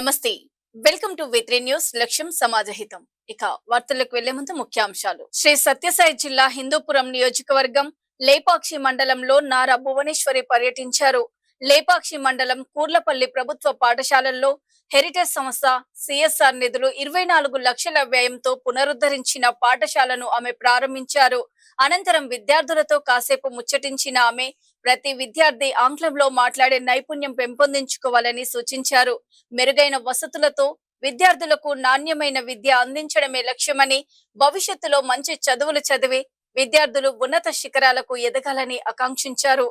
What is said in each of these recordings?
నమస్తే. Welcome to V3 news. లక్ష్యం సమాజహితం. ఇక వార్తలకు వెళ్లే ముందు ముఖ్యాంశాలు. శ్రీ సత్యసాయి జిల్లా హిందూపురం నియోజకవర్గం లేపాక్షి మండలంలో నారా భువనేశ్వరి పర్యటించారు. లేపాక్షి మండలం కూర్లపల్లి ప్రభుత్వ పాఠశాలల్లో హెరిటేజ్ సంస్థ సిఎస్ఆర్ నిధులు 24 లక్షల వ్యయంతో పునరుద్ధరించిన పాఠశాలను ఆమె ప్రారంభించారు. అనంతరం విద్యార్థులతో కాసేపు ముచ్చటించిన ఆమె ప్రతి విద్యార్థి ఆంగ్లంలో మాట్లాడే నైపుణ్యం పెంపొందించుకోవాలని సూచించారు. మెరుగైన వసతులతో విద్యార్థులకు నాణ్యమైన విద్య అందించడమే లక్ష్యమని, భవిష్యత్తులో మంచి చదువులు చదివి విద్యార్థులు ఉన్నత శిఖరాలకు ఎదగాలని ఆకాంక్షించారు.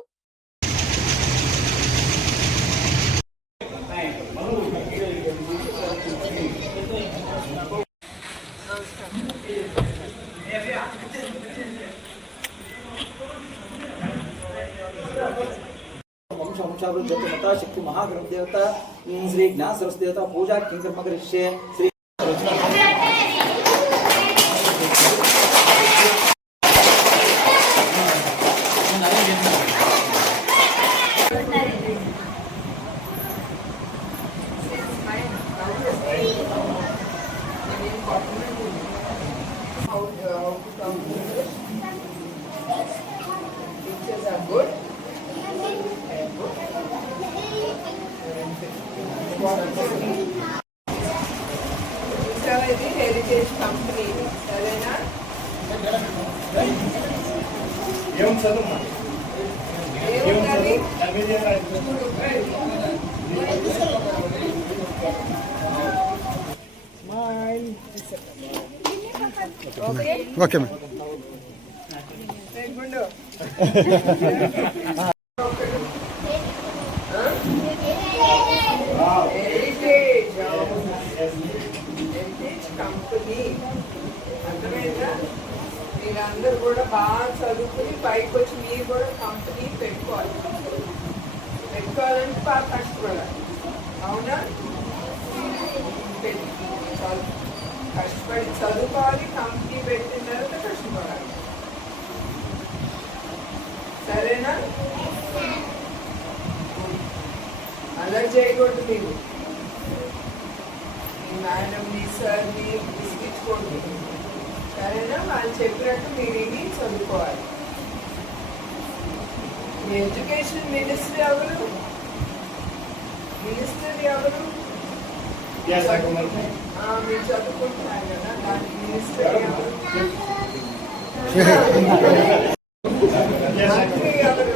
देवता शक्ति महागणप देवता श्री ज्ञान सरस्वती देवता पूजा किंकर मगरिष्ये श्री Teachers are good. ఇది హెరిటేజ్ కంపెనీ సరేనా? ఏమున్నది? ఓకే గుండు కంపెనీ అర్థమైందా? మీరందరూ కూడా బాగా చదువుకుని పైకి వచ్చి మీరు కూడా కంపెనీ పెట్టుకోవాలంటే బాగా కష్టపడాలి. అవునా? కష్టపడి చదువుకోవాలి, కంపెనీ పెట్టిన తర్వాత కష్టపడాలి. సరేనా? అలా చేయకూడదు. మీరు మీ మేడం మీ సార్ని విసిగించుకోండి. సరేనా? వాళ్ళు చెప్పినట్టు మీరు ఇవి చదువుకోవాలి. మీ ఎడ్యుకేషన్ మినిస్టర్ ఎవరు? మీరు చదువుకుంటున్నారు కదా, దానికి మినిస్టర్ ఎవరు? మంత్రి ఎవరు?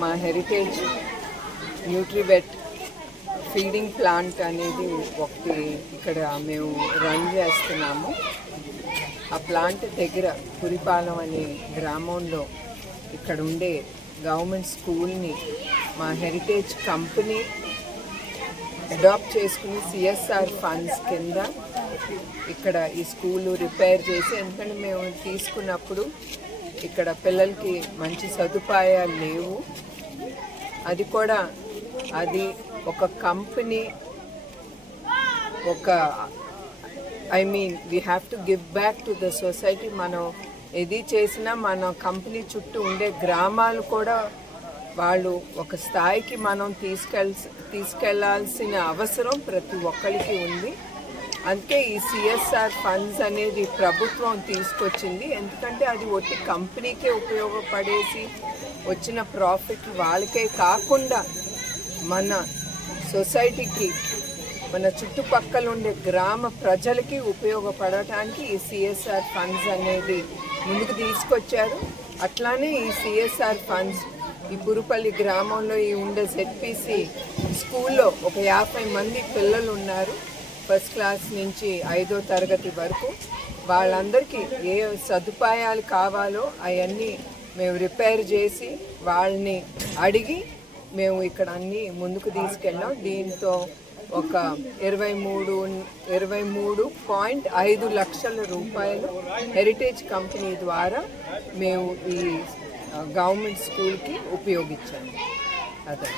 మా హెరిటేజ్ న్యూట్రివెట్ ఫీడింగ్ ప్లాంట్ అనేది ఒకటి ఇక్కడ మేము రన్ చేస్తున్నాము. ఆ ప్లాంట్ దగ్గర పురిపాలెం అనే గ్రామంలో ఇక్కడ ఉండే గవర్నమెంట్ స్కూల్ని మా హెరిటేజ్ కంపెనీ అడాప్ట్ చేసుకుని సిఎస్ఆర్ ఫండ్స్ కింద ఇక్కడ ఈ స్కూలు రిపేర్ చేసి, ఎందుకంటే మేము తీసుకున్నప్పుడు ఇక్కడ పిల్లలకి మంచి సదుపాయాలు లేవు. అది కూడా అది ఒక company we have to give back to the society. మనం ఏది చేసినా మన కంపెనీ చుట్టూ ఉండే గ్రామాలు కూడా వాళ్ళు ఒక స్థాయికి మనం తీసుకెళ్లాల్సిన అవసరం ప్రతి ఒక్కరికి ఉంది. అందుకే ఈ సిఎస్ఆర్ ఫండ్స్ అనేది ప్రభుత్వం తీసుకొచ్చింది. ఎందుకంటే అది ఒట్టి కంపెనీకే ఉపయోగపడేసి వచ్చిన ప్రాఫిట్ వాళ్ళకే కాకుండా మన సొసైటీకి, మన చుట్టుపక్కల ఉండే గ్రామ ప్రజలకి ఉపయోగపడటానికి ఈ సిఎస్ఆర్ ఫండ్స్ అనేది ముందుకు తీసుకొచ్చారు. అట్లానే ఈ సిఎస్ఆర్ ఫండ్స్ ఈ పురుపల్లి గ్రామంలో ఈ ఉండే ZPC స్కూల్లో ఒక 50 మంది పిల్లలు ఉన్నారు. ఫస్ట్ క్లాస్ నుంచి 5వ తరగతి వరకు. వాళ్ళందరికీ ఏ సదుపాయాలు కావాలో అవన్నీ మేము రిపేర్ చేసి వాళ్ళని అడిగి మేము ఇక్కడ అన్నీ ముందుకు తీసుకెళ్ళాం. దీంతో ఒక 23.5 లక్షల రూపాయలు హెరిటేజ్ కంపెనీ ద్వారా మేము ఈ గవర్నమెంట్ స్కూల్కి ఉపయోగించాము. అదే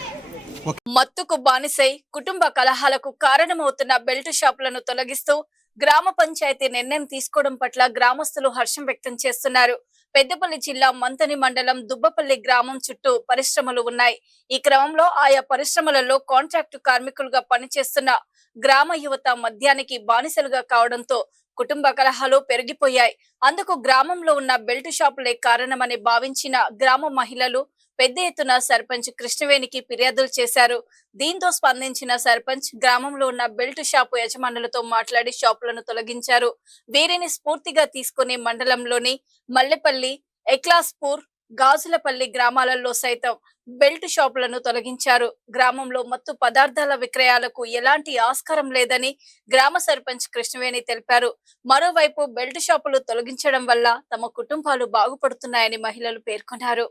మత్తుకు బానిసై కుటుంబ కలహాలకు కారణమవుతున్న బెల్ట్ షాపులను తొలగిస్తూ గ్రామ పంచాయతీ నిర్ణయం తీసుకోవడం పట్ల గ్రామస్తులు హర్షం వ్యక్తం చేస్తున్నారు. పెద్దపల్లి జిల్లా మంతని మండలం దుబ్బపల్లి గ్రామం చుట్టూ పరిశ్రమలు ఉన్నాయి. ఈ క్రమంలో ఆయా పరిశ్రమలలో కాంట్రాక్టు కార్మికులుగా పనిచేస్తున్న గ్రామ యువత మద్యానికి బానిసలుగా కావడంతో కుటుంబ కలహాలు పెరిగిపోయాయి. అందుకు గ్రామంలో ఉన్న బెల్ట్ షాపులే కారణమని భావించిన గ్రామ మహిళలు పెద్ద ఎత్తున సర్పంచ్ కృష్ణవేణికి ఫిర్యాదులు చేశారు. దీంతో స్పందించిన సర్పంచ్ గ్రామంలో ఉన్న బెల్ట్ షాపు యజమానులతో మాట్లాడి షాపులను తొలగించారు. వీరిని స్ఫూర్తిగా తీసుకుని మండలంలోని మల్లెపల్లి, ఎక్లాస్పూర్, గాజులపల్లి గ్రామాలలో సైతం బెల్ట్ షాపులను తొలగించారు. గ్రామంలో మత్తు పదార్థాల విక్రయాలకు ఎలాంటి ఆస్కారం లేదని గ్రామ సర్పంచ్ కృష్ణవేణి తెలిపారు. మరోవైపు బెల్ట్ షాపులు తొలగించడం వల్ల తమ కుటుంబాలు బాగుపడుతున్నాయని మహిళలు పేర్కొన్నారు.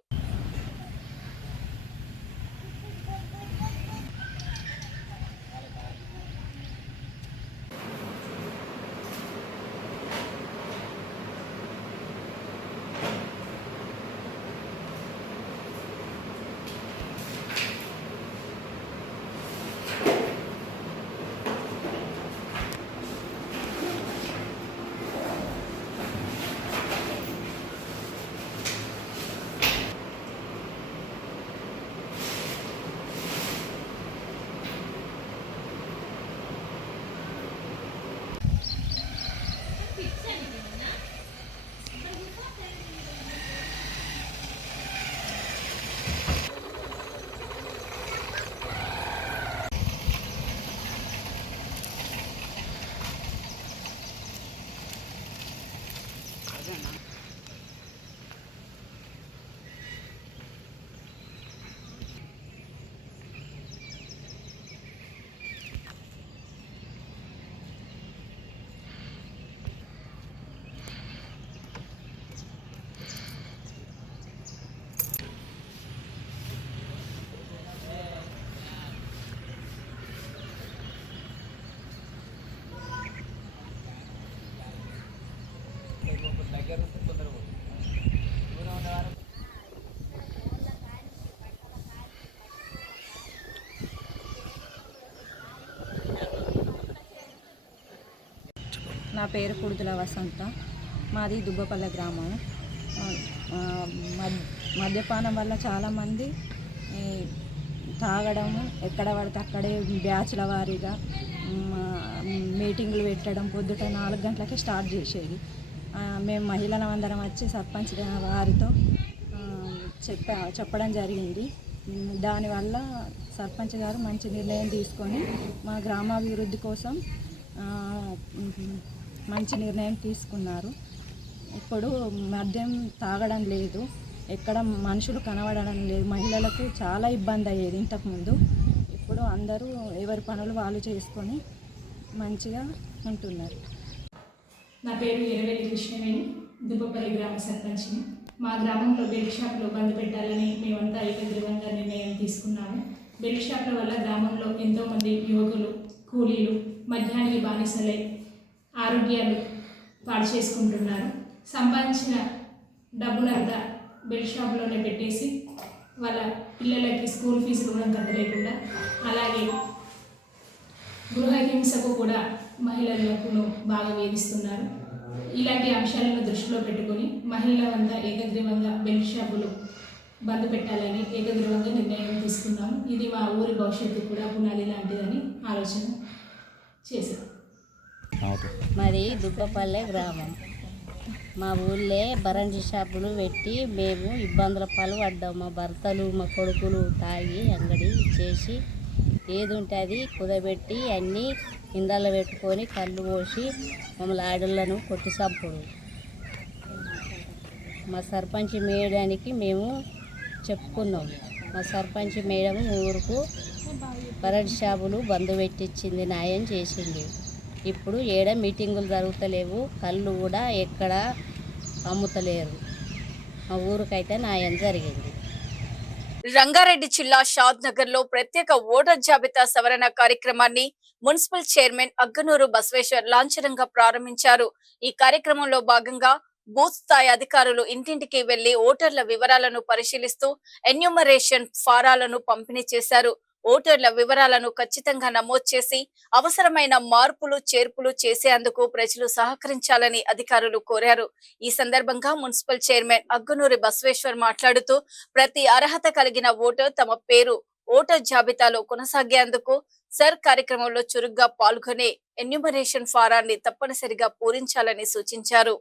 నా పేరు కుడుతుల వసంత. మాది దుబ్బపల్లె గ్రామం. మద్యపానం వల్ల చాలామంది తాగడం, ఎక్కడ పడితే అక్కడే బ్యాచ్ల వారీగా మీటింగులు పెట్టడం పొద్దుట 4 గంటలకే స్టార్ట్ చేసేది. మేము మహిళలం అందరం వచ్చి సర్పంచ్ వారితో చెప్పడం జరిగింది. దానివల్ల సర్పంచ్ గారు మంచి నిర్ణయం తీసుకొని మా గ్రామాభివృద్ధి కోసం మంచి నిర్ణయం తీసుకున్నారు. ఇప్పుడు మద్యం తాగడం లేదు, ఎక్కడ మనుషులు కనబడడం లేదు. మహిళలకు చాలా ఇబ్బంది అయ్యేది ఇంతకుముందు. ఇప్పుడు అందరూ ఎవరి పనులు వాళ్ళు చేసుకొని మంచిగా ఉంటున్నారు. నా పేరు ఎరవేలి కృష్ణవేణి, దుబ్బపల్లి గ్రామ సర్పంచ్ని. మా గ్రామంలో బెల్ట్ షాపులు బంద్ పెట్టాలని మేమంతా ఏకగ్రీవంగా నిర్ణయం తీసుకున్నాము. బెల్ట్ షాపుల వల్ల గ్రామంలో ఎంతోమంది యువకులు, కూలీలు మద్యానికి బానిసలై ఆరోగ్యాలు పాడు చేసుకుంటున్నారు. సంపాదించిన డబ్బునంతా బెల్ట్ షాపులోనే పెట్టేసి వాళ్ళ పిల్లలకి స్కూల్ ఫీజులు కూడా కట్టలేకుండా, అలాగే గృహహింసకు కూడా మహిళలకు బాగా వేధిస్తున్నారు. ఇలాంటి అంశాలను దృష్టిలో పెట్టుకొని మహిళలంతా ఏకగ్రీవంగా బెల్ట్ షాపులు బంద్ పెట్టాలని ఏకగ్రీవంగా నిర్ణయం తీసుకున్నాము. ఇది మా ఊరి భవిష్యత్తు కూడా పునాది లాంటిదని ఆలోచన చేశాం. మరి దుబ్బపల్లె గ్రామం. మా ఊళ్ళే బరంజి షాపులు పెట్టి మేము ఇబ్బందుల పాలు పడ్డాం. మా భర్తలు, మా కొడుకులు తాగి అంగడి చేసి ఏది ఉంటే అది కుదబెట్టి అన్నీ ఇందాలో పెట్టుకొని కళ్ళు పోసి మమ్మల్ని ఆడళ్ళను కొట్టి చంపుడు. మా సర్పంచ్ మేయడానికి మేము చెప్పుకున్నాం. మా సర్పంచ్ మేడం ఊరుకు బరంజి షాపులు బంద్ పెట్టించింది, న్యాయం చేసింది. ఇప్పుడు ఏడ మీటింగులు జరుగుతలేవు, కళ్ళు కూడా ఎక్కడ అమ్ముతలేరు. మా ఊరికైతే న్యాయం జరిగింది. రంగారెడ్డి జిల్లా షాద్ నగర్ లో ప్రత్యేక ఓటర్ జాబితా సవరణ కార్యక్రమాన్ని మున్సిపల్ చైర్మన్ అగ్గనూరు బసవేశ్వర్ లాంఛనంగా ప్రారంభించారు. ఈ కార్యక్రమంలో భాగంగా బూత్ స్థాయి అధికారులు ఇంటింటికి వెళ్లి ఓటర్ల వివరాలను పరిశీలిస్తూ ఎన్యూమరేషన్ ఫారాలను పంపిణీ చేశారు. ఓటర్ల వివరాలను ఖచ్చితంగా నమోదు చేసి అవసరమైన మార్పులు చేర్పులు చేసేందుకు ప్రజలు సహకరించాలని అధికారులు కోరారు. ఈ సందర్భంగా మున్సిపల్ చైర్మన్ అగ్గనూరి బసవేశ్వర్ మాట్లాడుతూ ప్రతి అర్హత కలిగిన ఓటర్ తమ పేరు ఓటర్ జాబితాలో కొనసాగేందుకు సర్ కార్యక్రమంలో చురుగ్గా పాల్గొనే ఎన్యూమరేషన్ ఫారాన్ని తప్పనిసరిగా పూరించాలని సూచించారు.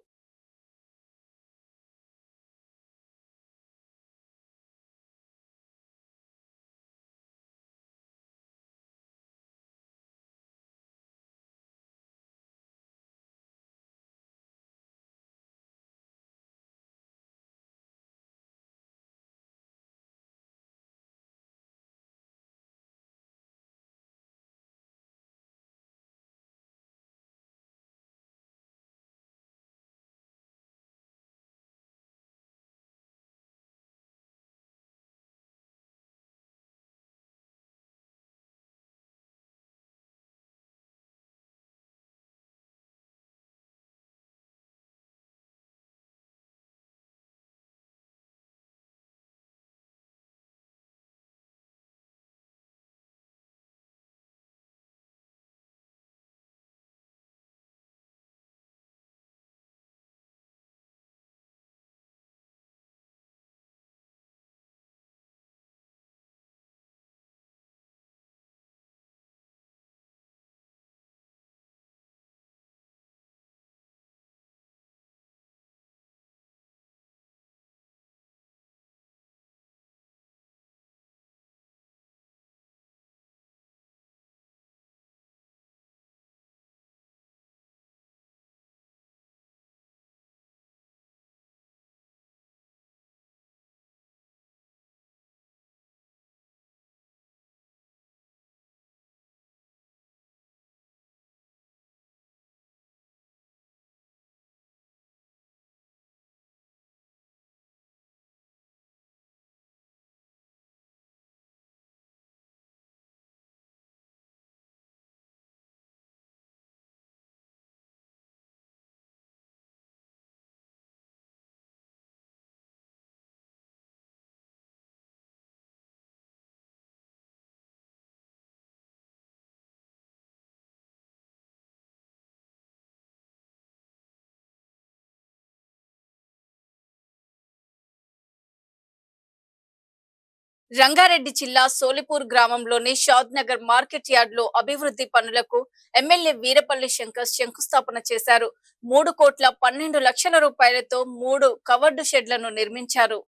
రంగారెడ్డి జిల్లా సోలిపూర్ గ్రామంలోని షాద్ నగర్ మార్కెట్ యార్డ్ లో అభివృద్ధి పనులకు ఎమ్మెల్యే వీరపల్లి శంకర్ శంకుస్థాపన చేశారు. 3,12,00,000 రూపాయలతో 3 కవర్డ్ షెడ్లను నిర్మించారు.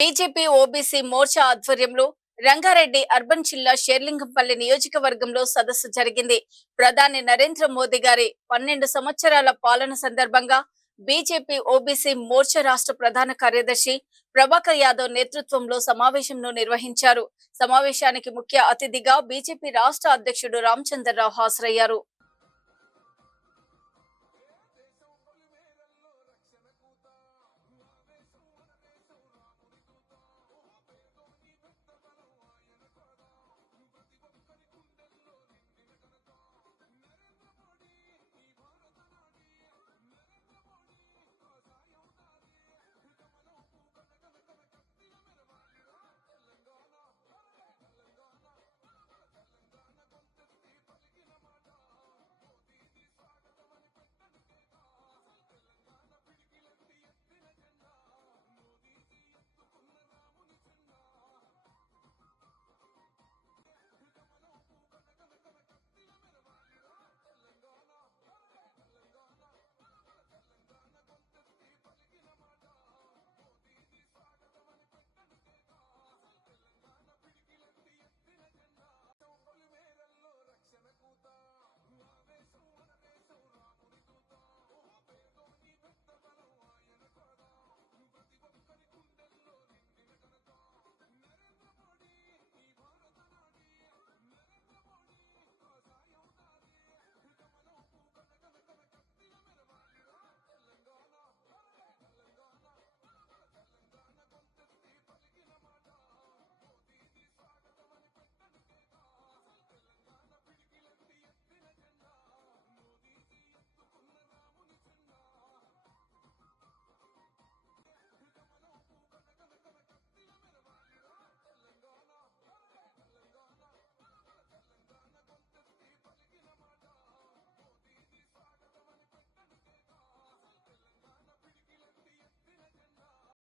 బీజేపీ ఓబీసీ మోర్చా ఆధ్వర్యంలో రంగారెడ్డి అర్బన్ జిల్లా షేర్లింగంపల్లి నియోజకవర్గంలో సదస్సు జరిగింది. ప్రధాని నరేంద్ర మోదీ గారి 12 సంవత్సరాల పాలన సందర్భంగా బీజేపీ ఓబీసీ మోర్చా రాష్ట్ర ప్రధాన కార్యదర్శి ప్రభాకర్ యాదవ్ నేతృత్వంలో సమావేశంను నిర్వహించారు. సమావేశానికి ముఖ్య అతిథిగా బీజేపీ రాష్ట్ర అధ్యక్షుడు రామచంద్రరావు హాజరయ్యారు.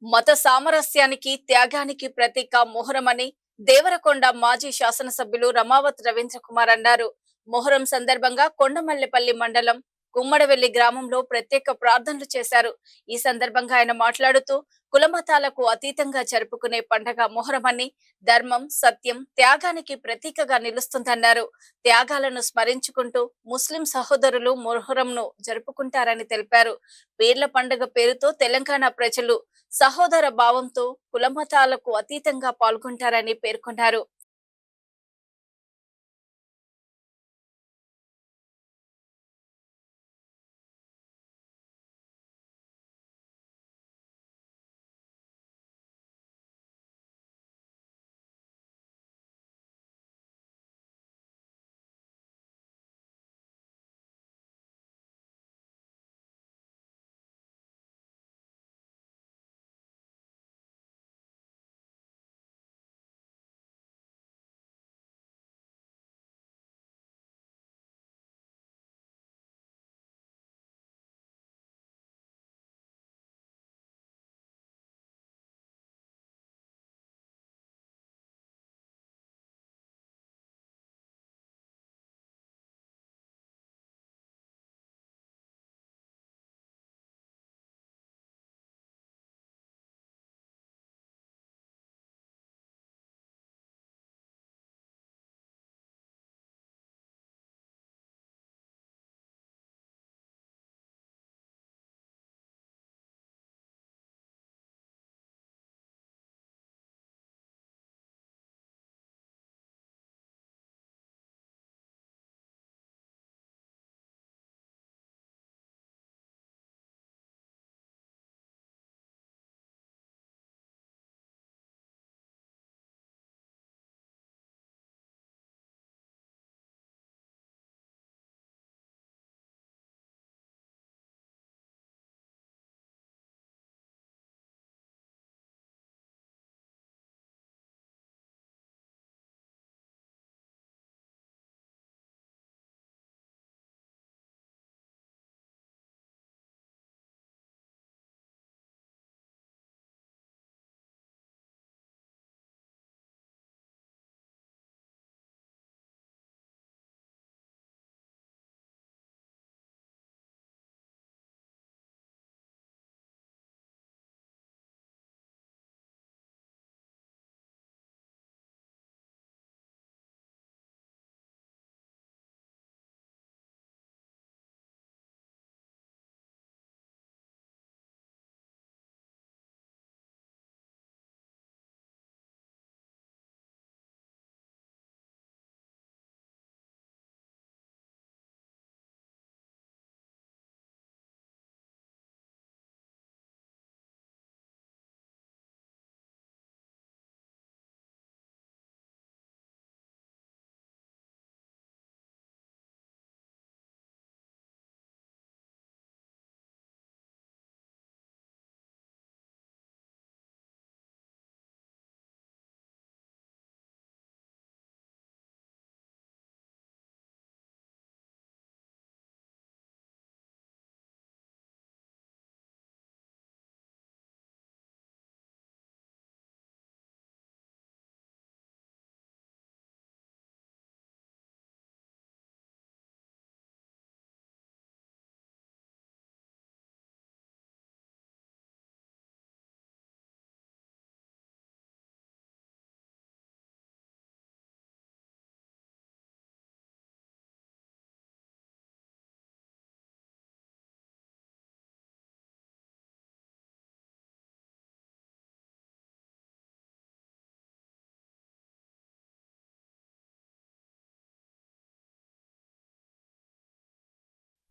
మత సామరస్యానికి త్యాగానికి ప్రతీక మొహరమని దేవరకొండ మాజీ శాసనసభ్యులు రమావత్ రవీంద్ర కుమార్ అన్నారు. మొహరం సందర్భంగా కొండమల్లెపల్లి మండలం గుమ్మడవెల్లి గ్రామంలో ప్రత్యేక ప్రార్థనలు చేశారు. ఈ సందర్భంగా ఆయన మాట్లాడుతూ కులమతాలకు అతీతంగా జరుపుకునే పండగ మొహరమని ధర్మం, సత్యం, త్యాగానికి ప్రతీకగా నిలుస్తుందన్నారు. త్యాగాలను స్మరించుకుంటూ ముస్లిం సహోదరులు మొహరంను జరుపుకుంటారని తెలిపారు. పీర్ల పండుగ పేరుతో తెలంగాణ ప్రజలు సహోదర భావంతో కులమతాలకు అతీతంగా పాల్గొంటారని పేర్కొన్నారు.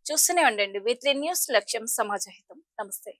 చూస్తూనే ఉండండి V3 న్యూస్, లక్ష్యం సమాజహితం. నమస్తే.